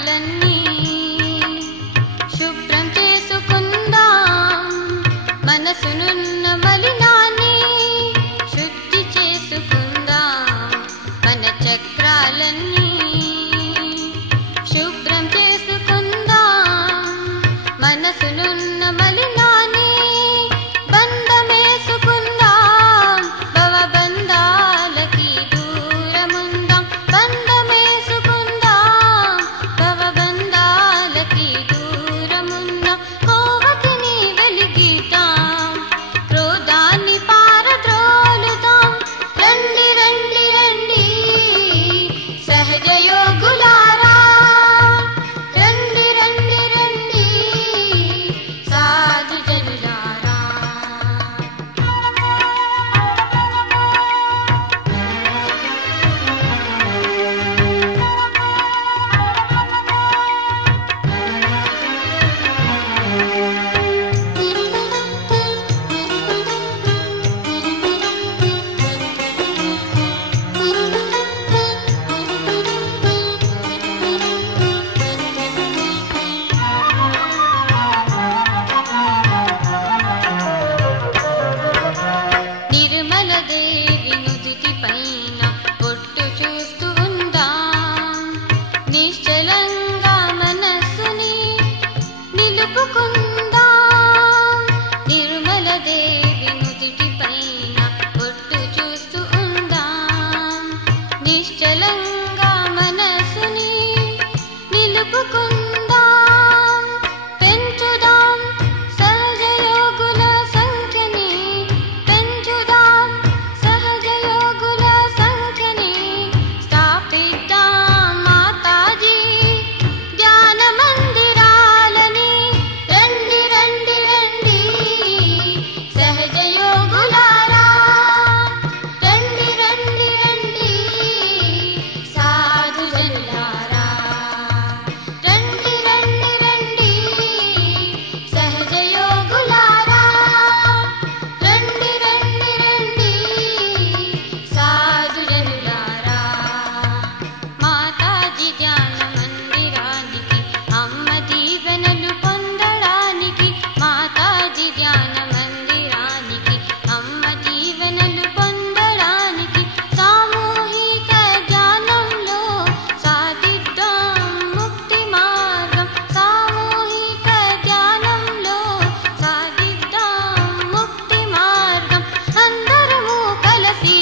చక్రాలన్నీ శుభ్రం చేసుకుందాం. మనసునున్న మలినాన్ని శుద్ధి చేసుకుందాం. మన చక్రాలన్నీ శుభ్రం చేసుకుందాం. మనసునున్న మలినాన్ని బంధమేసుకుందాం. భవబంధాలకి దూరముందాం. బంధమేసుకుందాం. భవబంధాలకి దూరముందాం. కోవతిని వెలిగిద్దాం. క్రోధాన్ని పారద్రోలుదాం. రండి రండి రండి సహజయోగులారా. రండి రండి రండి సాధు జనులారా. నిర్మల దేవి నుదిటి పైన బొట్టు చూస్తూ ఉందాం. నిశ్చలంగా మనస్సుని నిలుపుకుందాం. నిర్మల దేవి నుదిటి పైన బొట్టు చూస్తూ ఉందాం. నిశ్చలంగా మనస్సుని నిలుపుకుందాం. పెంచుదాం సహజయోగుల సంఖ్యని. పెంచుదాం సహజయోగుల సంఖ్యని. స్థాపిద్దాం మాతాజీ ధ్యాన మందిరాలని. రండి రండి రండి సహజయోగులారా. రండి రండి రండి సాధు జనులారా. రండి రండి రండి సహజయోగులారా. రండి రండి రండి సాధు జనులారా. మాతాజీ ధ్యాన మందిరానికి అమ్మ దీవెనలు పొందడానికి. మాతాజీ ధ్యాన మందిరానికి అమ్మ దీవెనలు పొందడానికి. సామూహిక ధ్యానంలో సాధిద్దాం ముక్తి మార్గం. సామూహిక ధ్యానంలో సాధిద్దాం ముక్తి మార్గం. అందరము కలిసి